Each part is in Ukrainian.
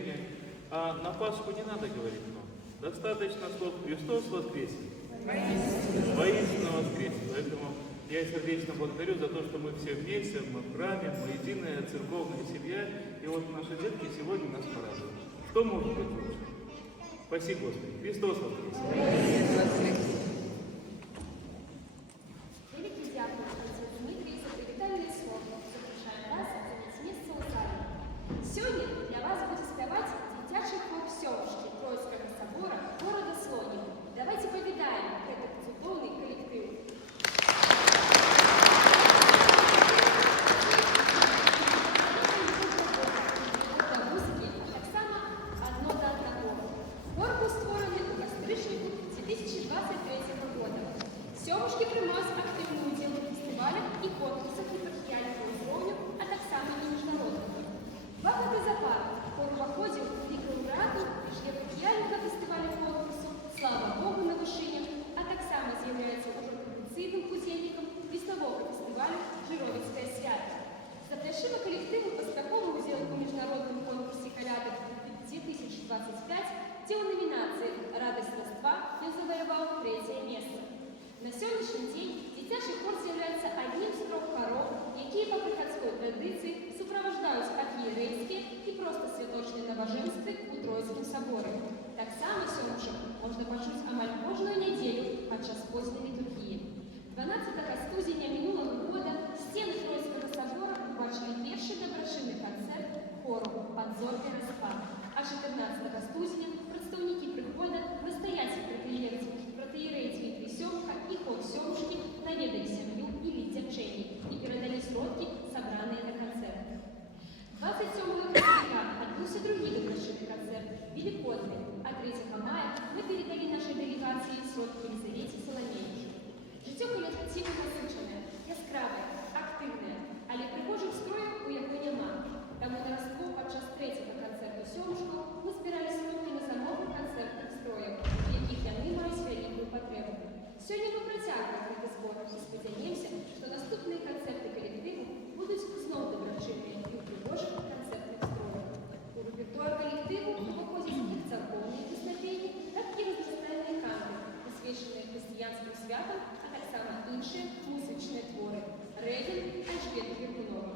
служения. А на Пасху не надо говорить много. Достаточно слов «Христос воскресе». Воистину воскресе. Поэтому я сердечно благодарю за то, что мы все вместе, мы в храме, мы единая церковная семья. И вот наши детки сегодня нас порадуют. Что может быть лучше? Спасибо, Господи. Христос воскресе. Великий дякую, отец Дмитрий, за привітальне слово. Запрошую вас занять місце у залі. Сьогодні для вас буде співати дитячий хор «Сьомушки» Троїцького собора города Слоним. Давайте повидаем этот чудовный коллектив. Так само одно до одного. Хор був створений у кастричнику 2023 года. Сьомушки приймають активну уділ у фестивалях і конкурсах єпархіального уровня, а так само і міжнародного. 2 роки запар хор виходив у лік лауреату єпархіального фестивалю конкурсу «Слава Богу на Вишині», а так само з'являється уже традиційним удільником веснового фестивалю «Жировицьке свято». Запросила коллективу успехового уділу у міжнародному конкурсі «Коляда 2025», где у номинации «Радость Рождества» он завоевал 3-е место. На сьогоднішній день дитячий хор з'являється одним з 3 хорів, які по приходській традиції супроводжують архієрейські і просто святочні набоженства у Троїцькому соборі. Так само сьомушок можна почути амаль кожну неділю під час поздньої літургії. 12 студня минулого года стіни Троїцького собора побачили перший доброчинний концерт хору «Подзорний розпад», а 14 студня представники приходу настоятель протиєрей Дмитрий Сьомка і хор «Сьомушки» наведали сім'ю і віддячені і передали сродки, собраные на концерт. 27 октября отбылся другий доброчинный концерт «Великодный», а 3 мая мы передали нашей делегации сродки Елизавете Соломеевичу. Життя колективу насичене, яскраве, активне, але прихожих строїв у якої нема. Тому на Різдво під час 3-го концерту «Сьомушку» ми збирали сродки на замовних концертних строїв, в яких яны мають велику потребу. Сьогодні ми протягуємо гэты збор і сподіваємося, що наступні концерти колективу будуть знову доброчинні і у прихожих концертних строїв. У репертуар колективу виходять як церковні піснопені, так і різноманітні ханти, присвячені християнським святам, а так само інші музичні твори. Регін Альжбета Віркунова.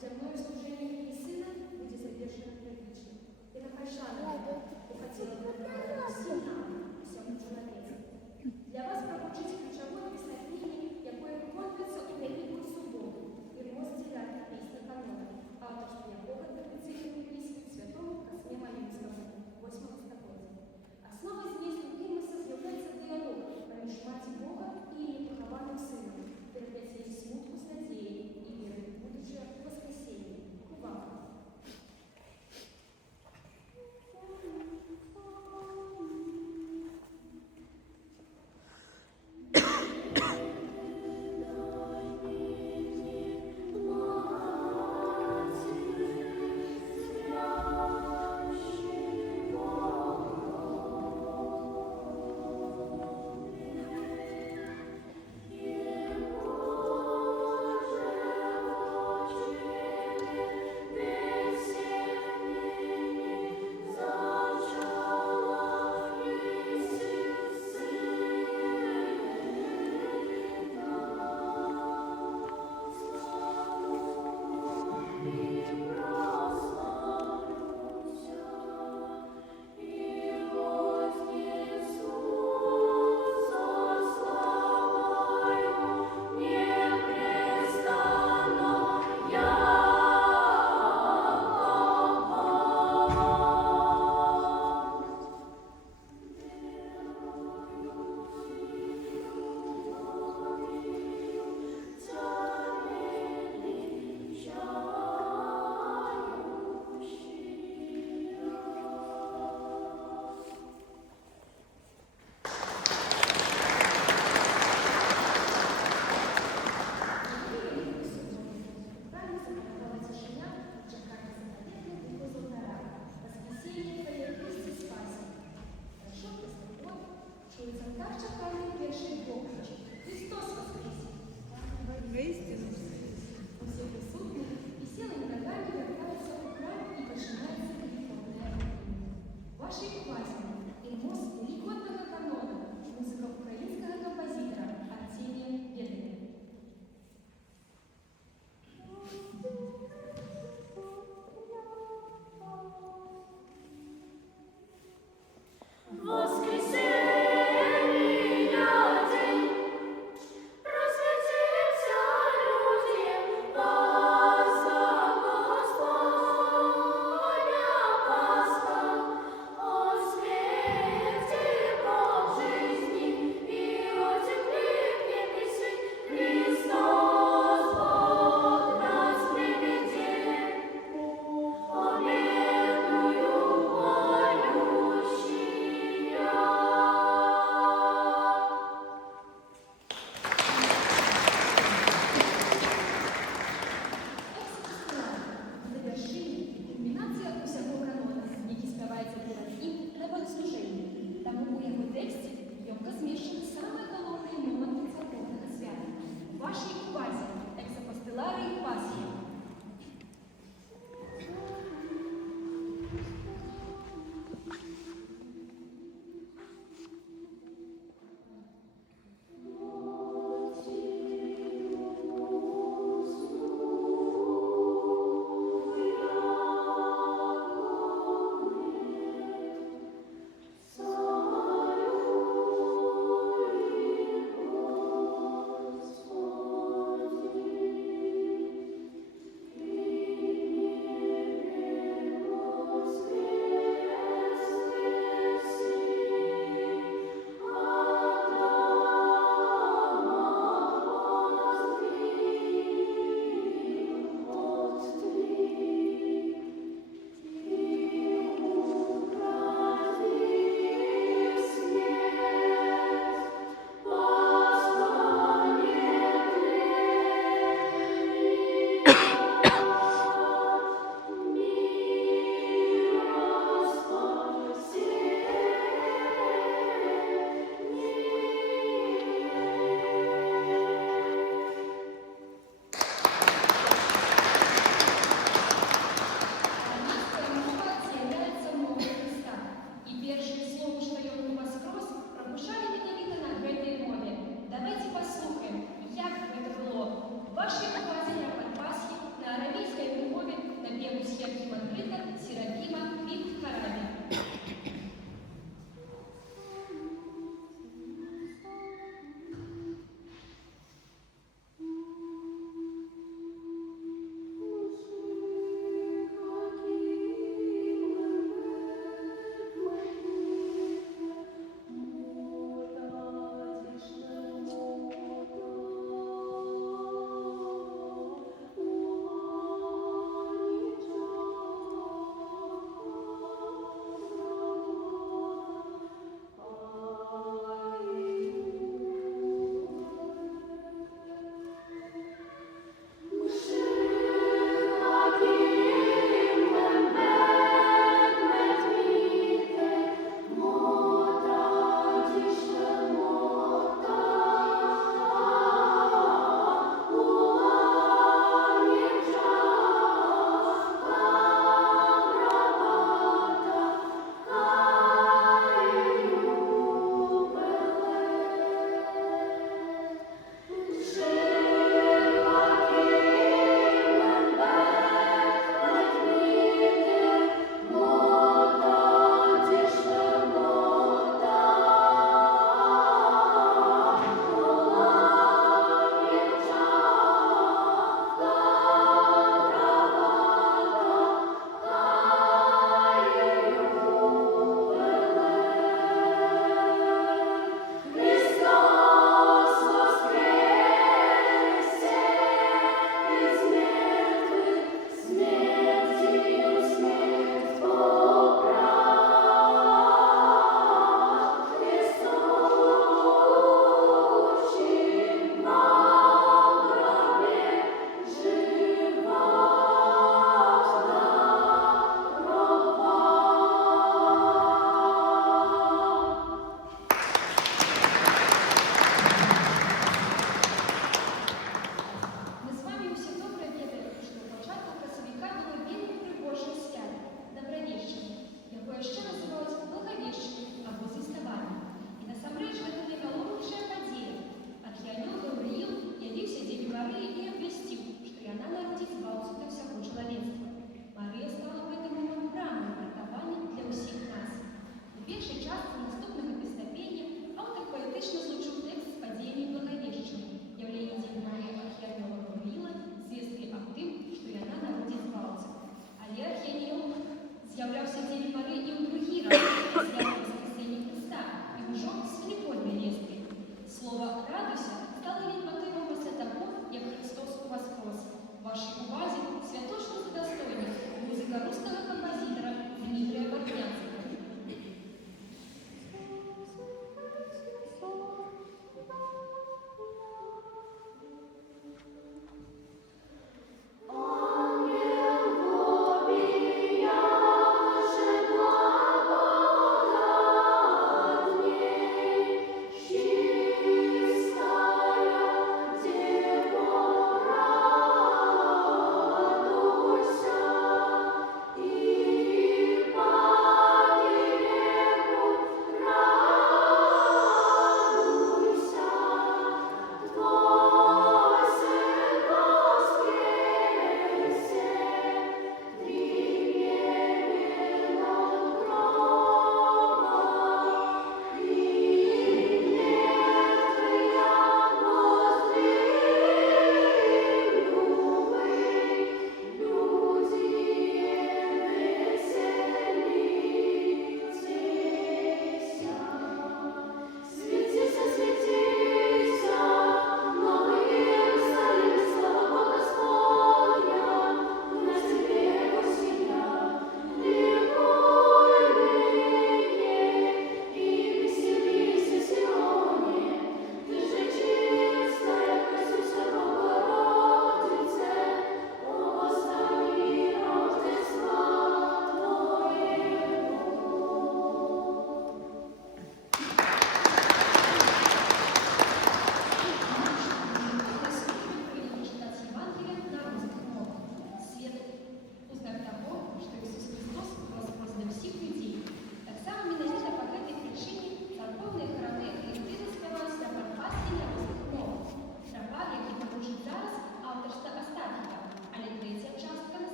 земное служение и сына будет завершено трагично. Это прощание уходило всім нам, всьому чоловіку. Для вас прозвучить ключовое песнопение, якое виконується у неділю суботу і розділяє пісні канони, авторство якого традиційно приписують святому Космі Малинському, 8 століття. Основой змісту Кимоса з'являється діалог поміж маті Бога і її похованим сином, переплетіння смутку з надією і віри в будуче воскресіння.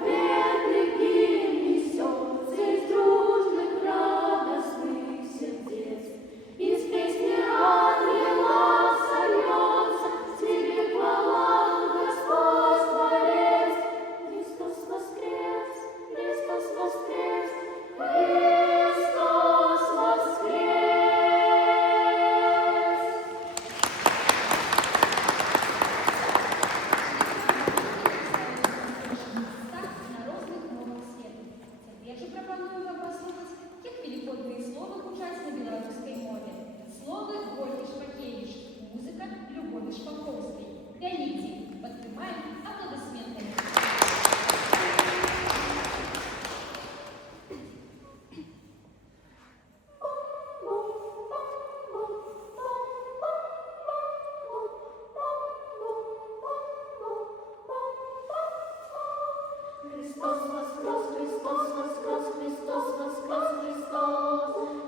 победный гимн несет здесь дружных, радостных сердец. Из песни ангела сольется, тебе хвала, Господь Творец. Христос воскрес, Христос воскрес, Христос воскрес. На розных мовах свету. Цяпер жа прапаную вам паслухаць, як велікодныя словы гучаць на беларускай мове. Словы Ольги Шпакевіч, музыка Любові Шпаковскай. Вялікдзень. Падтрымаем апладысментамі. Христос воскрес, Христос воскрес, Христос воскрес, Христос.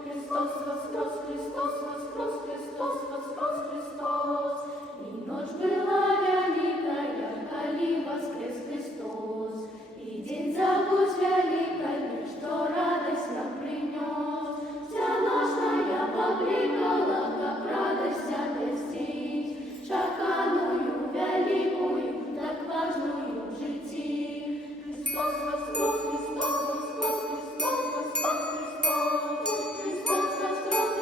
Христос воскрес, Христос воскрес, Христос воскрес, Христос. И ночь была великая, коли воскрес Христос. И день забудь великая, что радость нам принес. Вся ночная побликала, как радость отгостить, шаканую, великую, так важную в житті. Христос воскрес, Христос воскрес, Христос воскрес, Христос. Христос воскрес,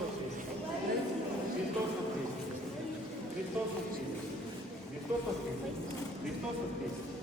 воскресе! Христос воскресе! Христос воскресе! Христос воскресе! Христос воскресе!